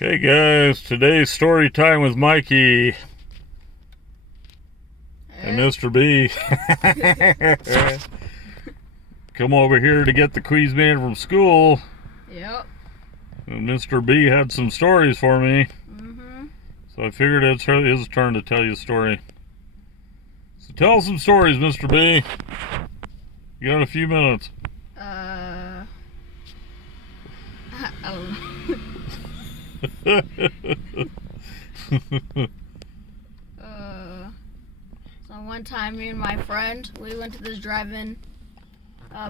Okay, guys, today's story time with Mikey and Mr. B. Come over here to get the quiz man from school. Yep. And Mr. B had some stories for me. So I figured it's his turn to tell you a story. So tell us some stories, Mr. B. You got a few minutes. I don't know. So one time, me and my friend, we went to this drive-in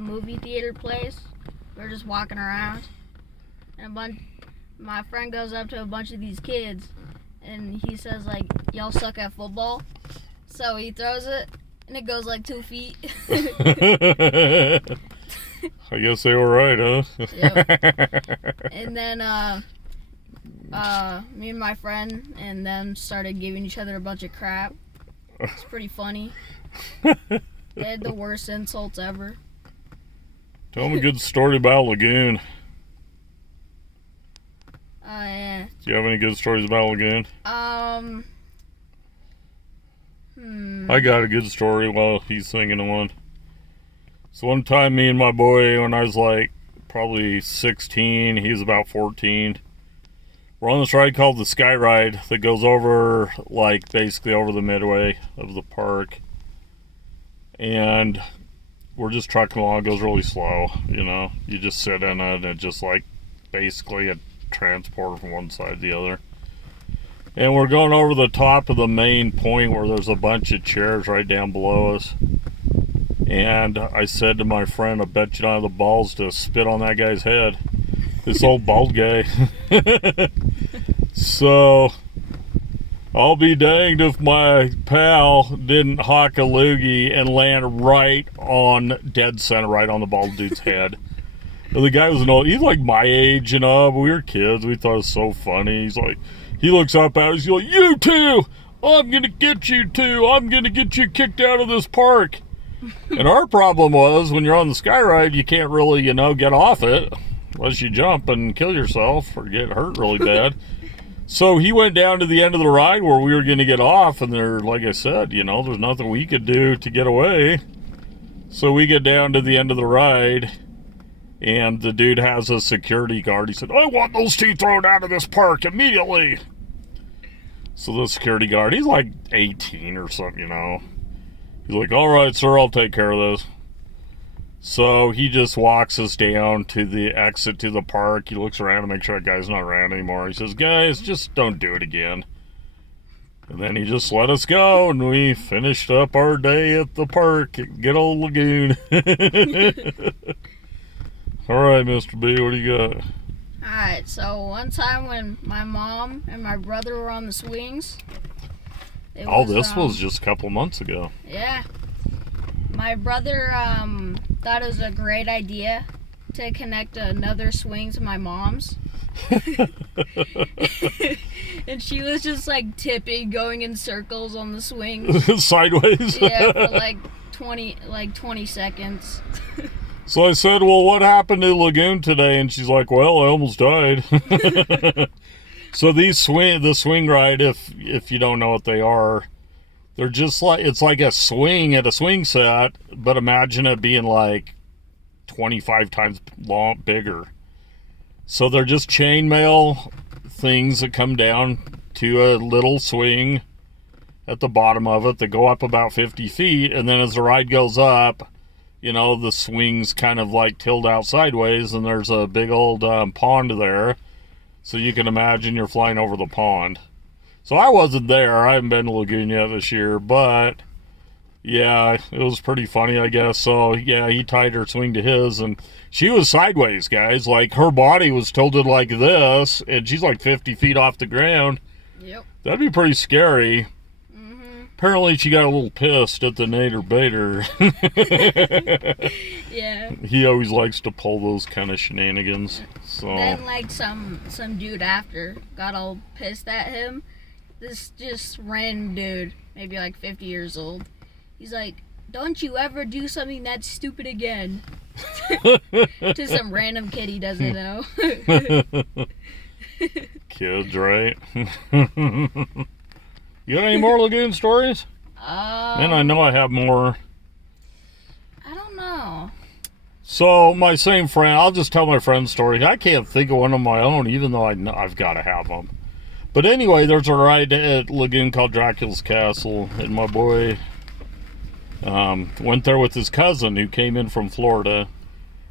movie theater place. We were just walking around, and my friend goes up to a bunch of these kids, and he says, like, "Y'all suck at football." So he throws it, and it goes like 2 feet. I guess they were right, huh? Yep. And then me and my friend and them started giving each other a bunch of crap. It's pretty funny. They had the worst insults ever. Tell me a good story about Lagoon. Yeah. Do you have any good stories about Lagoon? I got a good story while he's thinking of one. So one time, me and my boy, when I was like probably 16, he was about 14, we're on this ride called the Sky Ride that goes over, like, basically over the midway of the park. And we're just trucking along. It goes really slow, you know. You just sit in it, and it's just like basically a transporter from one side to the other. And we're going over the top of the main point where there's a bunch of chairs right down below us. And I said to my friend, I bet you don't have the balls to spit on that guy's head. This old bald guy. So, I'll be danged if my pal didn't hawk a loogie and land right on dead center, right on the bald dude's head. And the guy was he's like my age, you know, but we were kids. We thought it was so funny. He's like, he looks up at us, he's like, "You two! I'm gonna get you two! I'm gonna get you kicked out of this park!" And our problem was, when you're on the Sky Ride, you can't really, you know, get off it unless you jump and kill yourself or get hurt really bad. So he went down to the end of the ride where we were going to get off, and there, like I said, you know, there's nothing we could do to get away. So we get down to the end of the ride, and the dude has a security guard. He said, "I want those two thrown out of this park immediately." So the security guard, he's like 18 or something, you know. He's like, "All right, sir, I'll take care of this." So he just walks us down to the exit to the park. He looks around to make sure that guy's not around anymore. He says, "Guys, just don't do it again." And then he just let us go, and we finished up our day at the park at good old Lagoon. All right, Mr. B, what do you got? Alright, so one time when my mom and my brother were on the swings. This was just a couple months ago. Yeah. My brother thought it was a great idea to connect another swing to my mom's. And she was just like tipping, going in circles on the swings. Sideways? Yeah, for like 20 seconds. So I said, "Well, what happened to Lagoon today?" And she's like, "Well, I almost died." So the swing ride, if you don't know what they are, they're just like, it's like a swing at a swing set, but imagine it being like 25 times bigger. So they're just chainmail things that come down to a little swing at the bottom of it that go up about 50 feet. And then as the ride goes up, you know, the swings kind of like tilt out sideways, and there's a big old pond there. So you can imagine you're flying over the pond. So I wasn't there. I haven't been to Lagoon yet this year, but yeah, it was pretty funny, I guess. So yeah, he tied her swing to his, and she was sideways, guys. Like, her body was tilted like this, and she's like 50 feet off the ground. Yep. That'd be pretty scary. Apparently she got a little pissed at the Nader Bader. Yeah. He always likes to pull those kind of shenanigans. So then, like, some dude after got all pissed at him. This just random dude, maybe like 50 years old. He's like, "Don't you ever do something that stupid again." To some random kid he doesn't know. Kids, right? You got any more lagoon stories? And I know I have more. I don't know. So my same friend, I'll just tell my friend's story. I can't think of one of my own, even though I've got to have them. But anyway, there's a ride at Lagoon called Dracula's Castle, and my boy went there with his cousin who came in from Florida.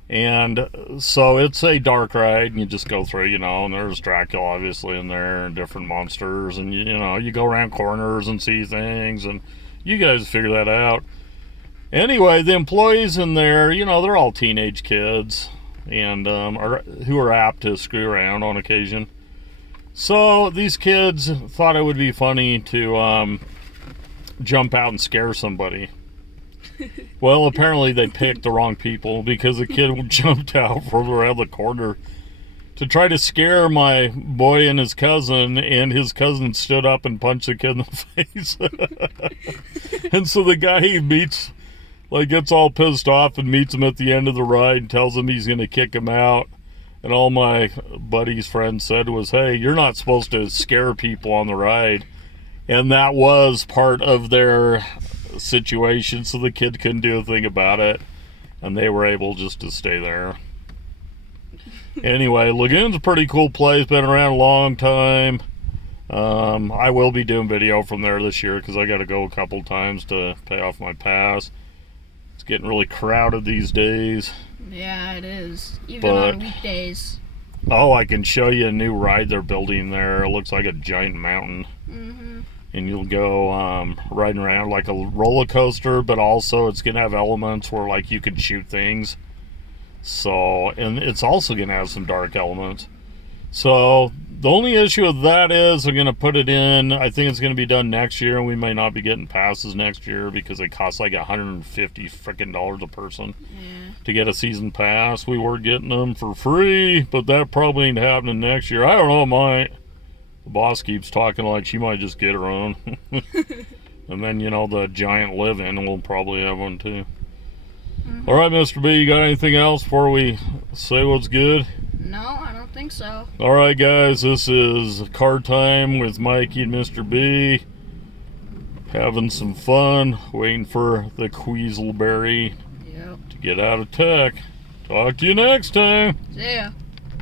And so it's a dark ride, and you just go through, and there's Dracula obviously in there, and different monsters, and you go around corners and see things, and you guys figure that out. Anyway, the employees in there, they're all teenage kids, and who are apt to screw around on occasion. So these kids thought it would be funny to jump out and scare somebody. Well, apparently they picked the wrong people, because the kid jumped out from around the corner to try to scare my boy and his cousin stood up and punched the kid in the face. And so the guy he meets, gets all pissed off and meets him at the end of the ride and tells him he's going to kick him out. And all my buddy's friends said was, hey, you're not supposed to scare people on the ride. And that was part of their situation, so the kid couldn't do a thing about it, and they were able just to stay there. Anyway, Lagoon's a pretty cool place, been around a long time. I will be doing video from there this year because I got to go a couple times to pay off my pass. It's getting really crowded these days. Yeah, it is, even on weekdays. Oh, I can show you a new ride they're building there. It looks like a giant mountain. And you'll go riding around like a roller coaster, but also it's gonna have elements where you can shoot things. So, and it's also gonna have some dark elements. So the only issue with that is they're gonna put it in. I think it's gonna be done next year, and we may not be getting passes next year because it costs like $150 frickin' a person to get a season pass. We were getting them for free, but that probably ain't happening next year. I don't know, it might. The boss keeps talking like she might just get her own. And then, the giant live-in will probably have one too. All right, Mr. B, you got anything else before we say what's good? No, I don't think so. All right, guys, this is Car Time with Mikey and Mr. B. Having some fun, waiting for the Queaselberry to get out of tech. Talk to you next time. See ya.